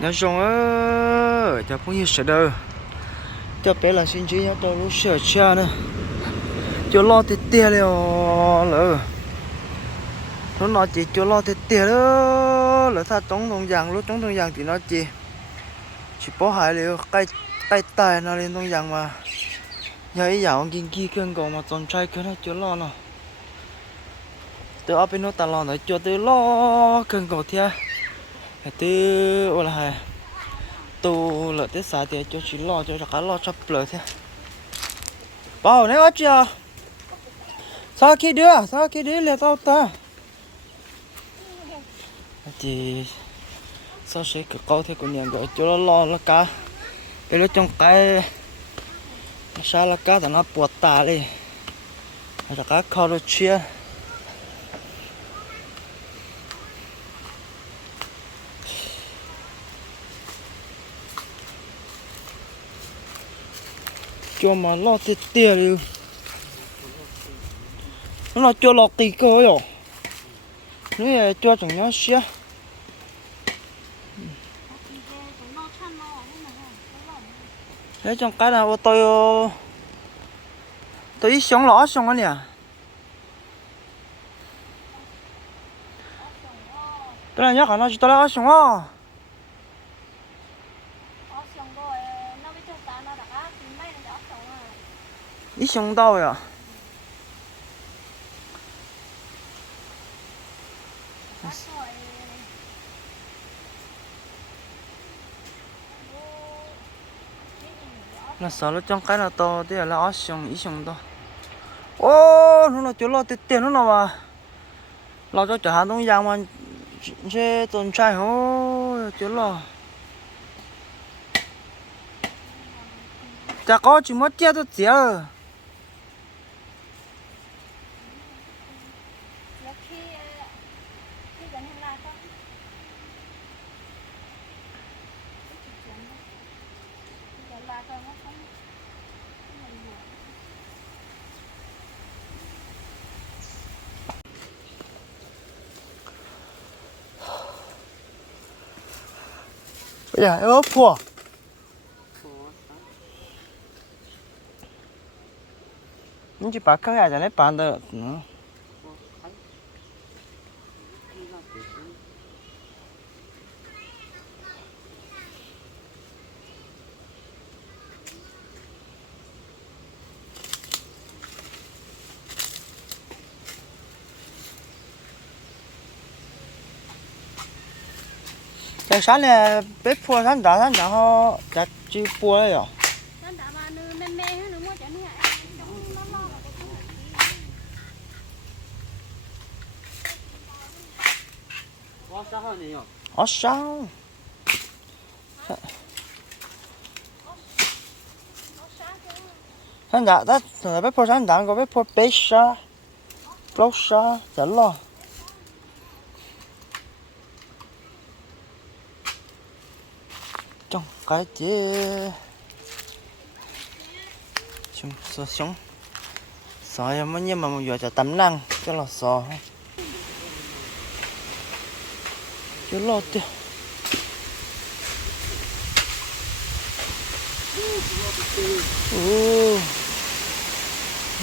nhớ xong ơ cho cũng như sợ đâu cho bé là xin chỉ cho lúc sợ cha nữa cho lo thì tiền liền lỡ nó nói chỉ cho lo thì tiền đó là ta chống đồng dạng lúc chống đồng dạng thì nó chỉ chỉ bỏ hại liệu cái cái tài nó lên đồng dạng mà nhớ ý dạo kinh kia cơn còn mà toàn trai cái nó cho lo nào từ ở bên nó ta lo nữa cho từ lo cơn còn theo từ ô là hay tu là tới xã thì cho chỉ lo cho cả lo chấp lời thế bảo này ở chưa sao kia đưa sao kia đưa là tao ta thì sao sẽ cực câu thế của nhà gọi cho nó lo nó cá cái nó trong cái sao là cá thì nó bột tà đi rồi cá kho nó chia cho mà lo tiền tê đi. Nó là cho lo tiền cơ rồi nó là cho chẳng nhớ xia. Đấy trong cái nào tôi tôi ít sống lỏ sống cái nè. Tôi là nhớ khả năng chỉ tôi là sống á ít sống đâu vậy là sợ nó trong cái nào to thì là ở sống ít sống to. ô, nó là chỗ lo tiền tiền nó nào mà? Lo cho chở hàng đông giang mà. Sẽ tồn trai hố chỗ lo. Chả có chỉ mất chết tôi chia bây giờ em ốp phùa nhưng chỉ bà khơi à cho cái sáng này bếp phua sáng đã sáng đã họ chặt chi phua đấy rồi ở đã là bếp đã có bếp bếp lâu chả lo. Trong cái chế. Chúng sơ sống. Nhưng mà giờ năng cho là chú lột tiêu ô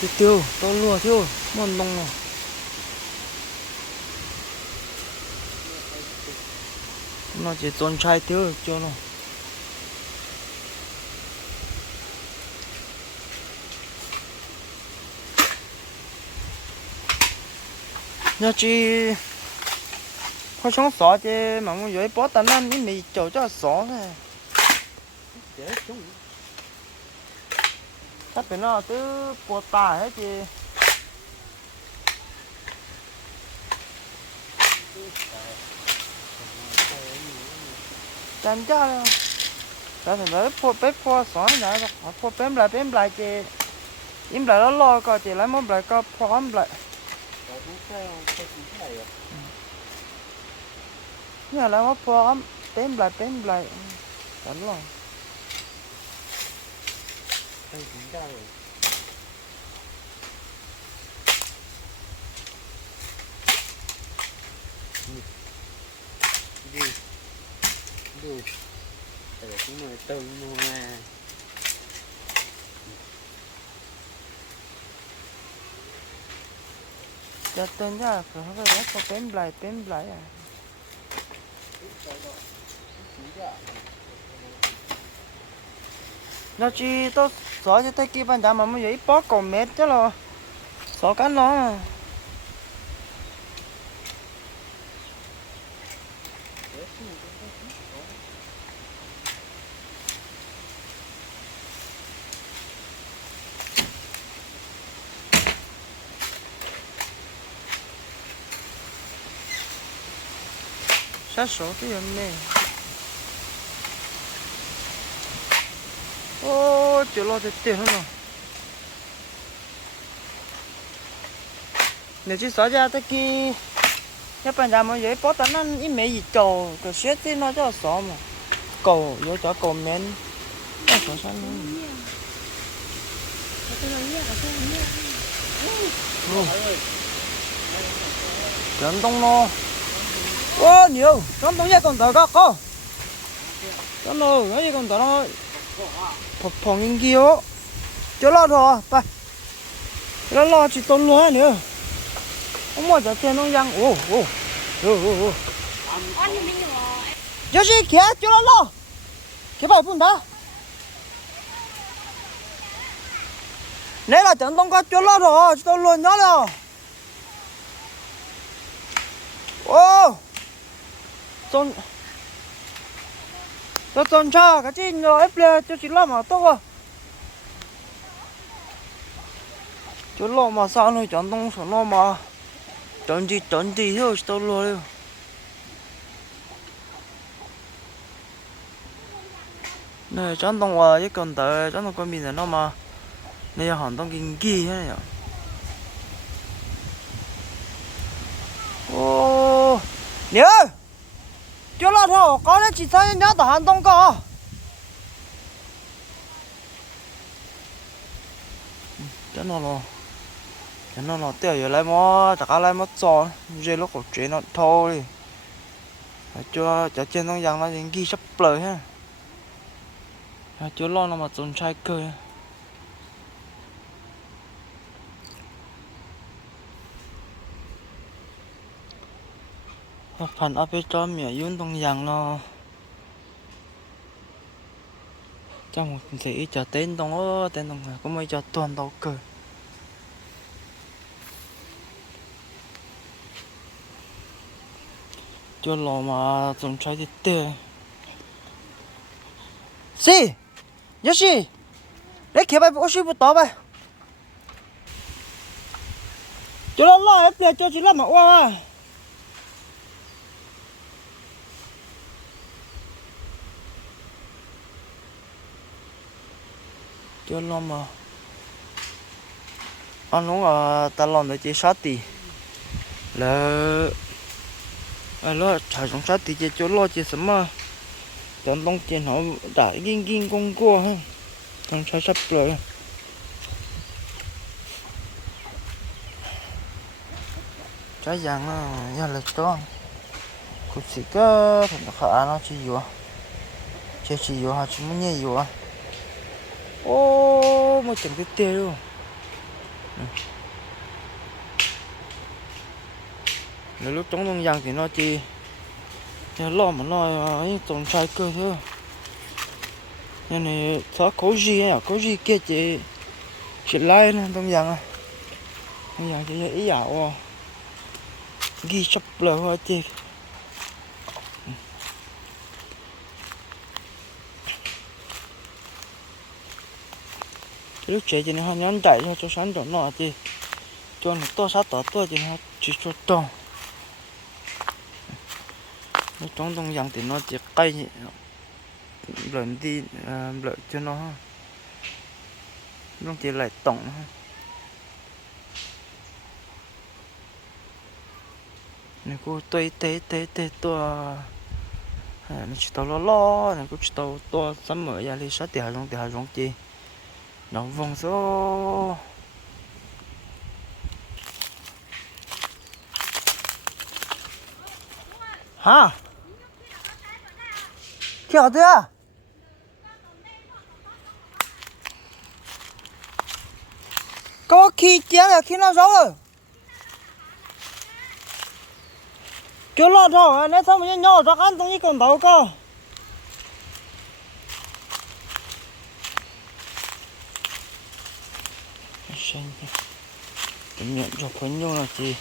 tiêu tiêu to lùa tiêu mòn đông rồi nó chỉ tồn chai tiêu cho nó nó chỉ khó sống chứ mà muốn vậy bó tận ăn những mì chầu cho xỏ này chắc phải nó cứ bò tà hết chứ. Chẳng cho đâu tại vì nó bò bếp bò xỏ này rồi. Bò bém lại bém lại chứ im lại nó lo coi chị lấy món lại coi bò ấm lại nó phô bém lại bém lại. Đánh rồi. Đủ để chúng mình từ mà cho tên ra phải không? Phải có bém lại bém lại à nó chỉ tốt sợ cho tới kia ban đã mà mới vậy bó còn mệt chứ lo. Sợ cái nó. sát số cái gì này ô chỗ nếu chỉ sợ ra tới kia nếu bạn làm vậy bỏ tao nó ít mấy gì trò cái xét thì nó cho sợ mà cầu vô cho cầu men nó sợ sao nữa Trấn đông nó Ô nhiều Trấn đông nhất còn đỡ có có Trấn đông cái gì còn đỡ nó Phật phòng in kia Cho lo rồi ไป Lo lo chỉ tôn lo nữa Ông mua cho tiền nông dân Ồ ồ Ồ ồ ồ Yo sí kia cho lo lo Kia bảo phun đó Nếu là trấn đông có cho lo rồi Cho luôn nó rồi ô tôn. Cho tôn cha cái chi nhỏ ép lên cho chị lo mà tốt à cho lo mà sao nó chọn đông số lo mà. Chọn gì chọn gì thôi tao lo đi này chọn đông à cái con tờ chọn đông con mình là nó mà. Này hàng đông kinh kỳ thế này ô, nhớ cho lo thôi có lẽ chỉ sao nhớ tao hàng đông cơ cho nó lo cho nó lo tiêu giờ lại mà tất cả lại mà cho rồi lúc có chuyện nó thôi. Đi, cho cho trên trong giang nó những ghi sắp lời ha. Cho lo nó mà tồn trai phần ở bên trong yun tông giang nó trong một thị cho tên tông ơ tên tông này cũng mới cho toàn đầu cờ. Cho lò mà dùng trái thì tê. Si nhớ si lấy kia bài bố si bút tỏ bài. Cho nó lo ép lên cho chị làm mà qua cho lo mà. Anh nói là ta làm được chỉ sát thì là à lo chạy trong sát thì chỉ cho lo chỉ mà. Chọn đông tiền họ đã kinh kinh công qua ha. Trong sát sắp rồi. Trái vàng nó nhà lịch đó cũng chỉ có phần khả nó chỉ vừa chỉ chỉ vừa ha chỉ muốn nhảy vừa ô một chấm cái tê luôn nếu lúc trong đông dân thì nó chỉ nó lo mà nó ấy tổng trái cơ thôi nhưng này thọ có gì à có gì kia chỉ chỉ lại nè đông dân à đông dân chỉ ý dạo à ghi sắp lờ hoa chị lúc trẻ thì nó nhón đại cho cho sáng chỗ nọ thì cho nó to sát to to thì nó chỉ cho to nó trong trong dòng thì nó chỉ cây lợn đi à, lợi cho nó. Nó chỉ lại tổng này cô, tê tê tê tê to à, nó chỉ tao lo lo nè cô chỉ tao to sắm mở ra đi sát tiền hàng tiền hàng chi nó vòng số. Hả? Kiểu thế à? có khi chén là khi nó giấu rồi. Chỗ lo rồi nếu xong mình nhỏ cho ăn trong đi còn đâu cơ. Xanh cảm nhận cho phấn nhau là gì?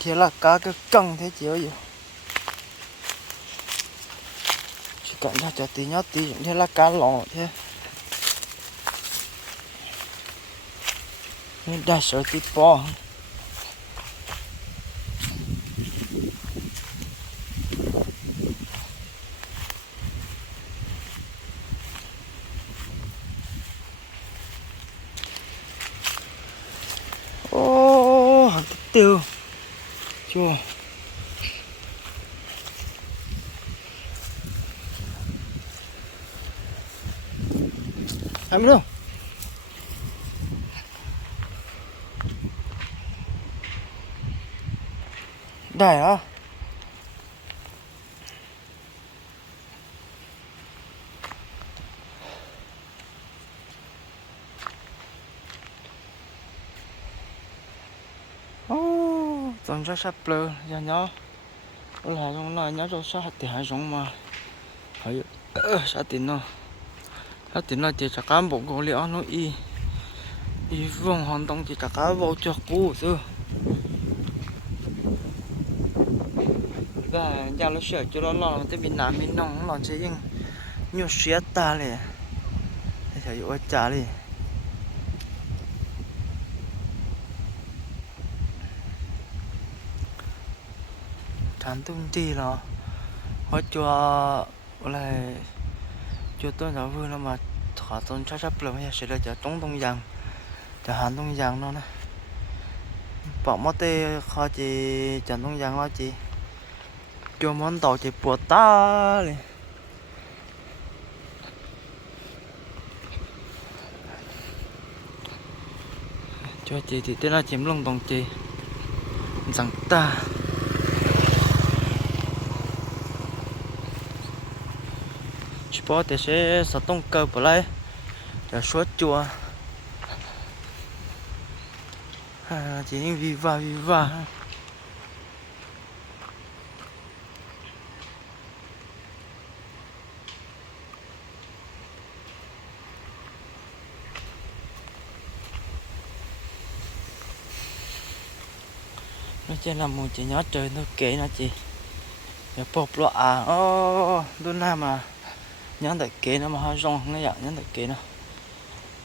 Thế là cá cứ căng thế chiếu gì chỉ cần ra cho tí nhót tí thế là cá lò thế. Nên đa số tí bò ô hàng cái tiêu. Chưa em đâu đây à ô tổng cho sắp lơ giờ nhớ là trong này nhớ cho sát thì hai giống mà. Hay sát tiền nó sát tiền nó chỉ chắc cán bộ gọi liệu nó y. Y vòng hoàn toàn chỉ chắc cán bộ cho cũ chứ. Và giờ nó sửa cho nó lo tới bên Nam mình nông nó chỉ nhưng nhiều sửa ta này để thấy ở trả đi thằng tung chi nó họ cho lại cho tôi giáo viên nó mà thọ tôn cho chấp là bây giờ sẽ là cho trống tung giang cho hàn tung giang nó nè bỏ mất tê khó chỉ chẳng tung giang nó chỉ cho món tàu chỉ bùa ta liền cho chị thì tên là chiếm lông đồng chị rằng ta bỏ thì sẽ sợ tông cơ bỏ lấy để suốt chùa. À, chỉ những vi va nó chỉ là một chỉ nhỏ trời nó kể nó chỉ để bọc lo à ô đôi nam à nhắn tại kế nó mà hơi rong nó dạng nhắn tại kế nó.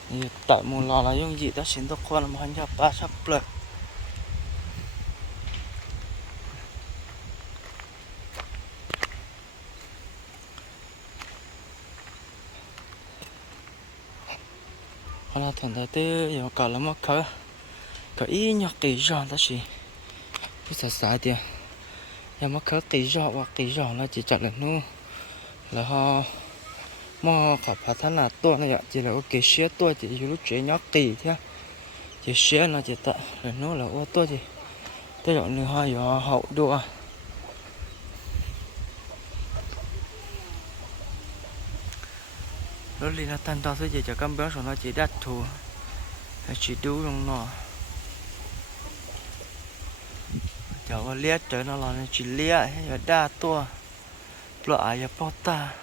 Thì tại một lò là dùng gì ta xin tôi khoan mà hành ba sắp lợi là thằng ta tê giờ cả là mất khờ có ý nhọc kỳ giòn ta chỉ cứ sợ sợ tiền giờ mất khờ kỳ giòn hoặc kỳ giòn là chỉ chặt là nu là ho mà phải phát thân là tôi này chỉ là cái xe tôi chỉ lúc chế nhóc kỳ thế. Chỉ xe nó chỉ tạ là nó là ô tôi thì tôi chọn người hai giờ hậu đua. Lúc đi là tan to thế chỉ cho cam béo rồi nó chỉ đắt thù chỉ đủ trong nọ. Cháu có liếc trời nó là chỉ liếc, hay đa tua, loại ya bota.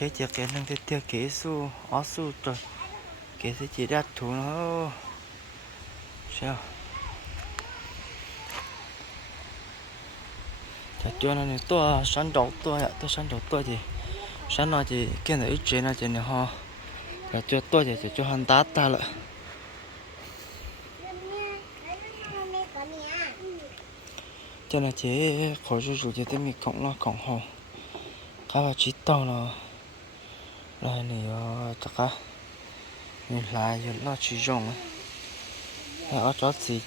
Chế chế cái năng thế tiêu kế su ó su rồi. Kế thế chỉ đạt thú nó. Sao? Chả cho nó tôi sẵn sáng đầu to ạ to sáng đầu to thì sáng nó thì cái này ít chế nó chỉ này ho. Chả cho gì thì cho hắn đá ta lại cho nên chế khỏi rủ rủ chế tới mình cộng lo cộng hồ. Các vào chỉ tao nó rồi này ờ, chắc cá mình lại giờ lo chỉ rong hay ở chỗ gì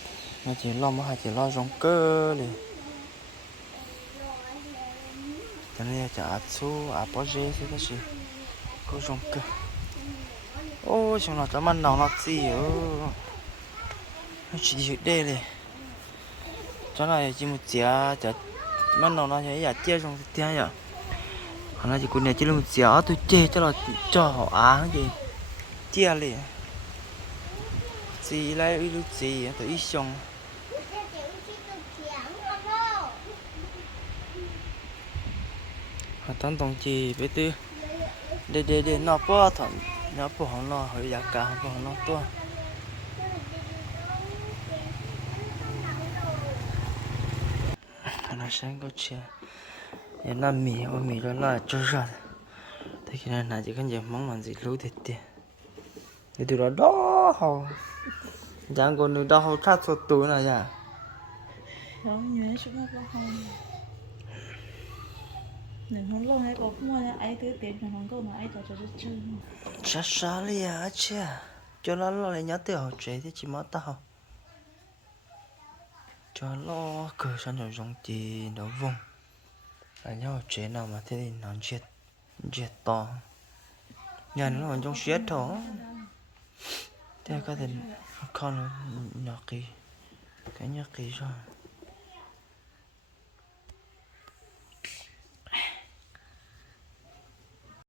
mà chỉ lo mà hay chỉ lo rong cơ đi. Cho nên chả số à bỏ dê thì cái gì có rong cơ. Ô chúng nó cho mình nào nó gì ơ nó chỉ đây này cho này chỉ một chia chả mình nó nó chỉ giả chia trong tia vậy họ nói chỉ cô này chỉ là một giả tôi chê cho là cho họ á gì? Chia liền gì lấy ít lúc gì tôi ít xong. Họ tán tông chi với tư. Để để để nó bỏ thằng nó bỏ hỏng nó hơi giá cả bỏ hỏng nó to. Nó sáng có chưa nhà làm mì ôi mì đó là cho ra thế khi này chỉ cần giờ món mặn gì lú thịt tiền thì từ đó đó họ chẳng còn nữa đó họ khác sốt tuổi nào nhỉ? đó nhớ xuống nó không nên không lâu hay có mua ra ấy thứ tiền là không có mà ấy cho cho nó chơi xa xa à chứ cho nó lo lại nhớ từ họ chế thì chỉ mất tao cho lo cửa sang rồi giống tiền đấu vùng là nhau chế nào mà thế thì nó chết chết to. Nhà nó còn trong chết đó thế có thể con nó nhỏ kỳ, cái nhỏ kỳ rồi.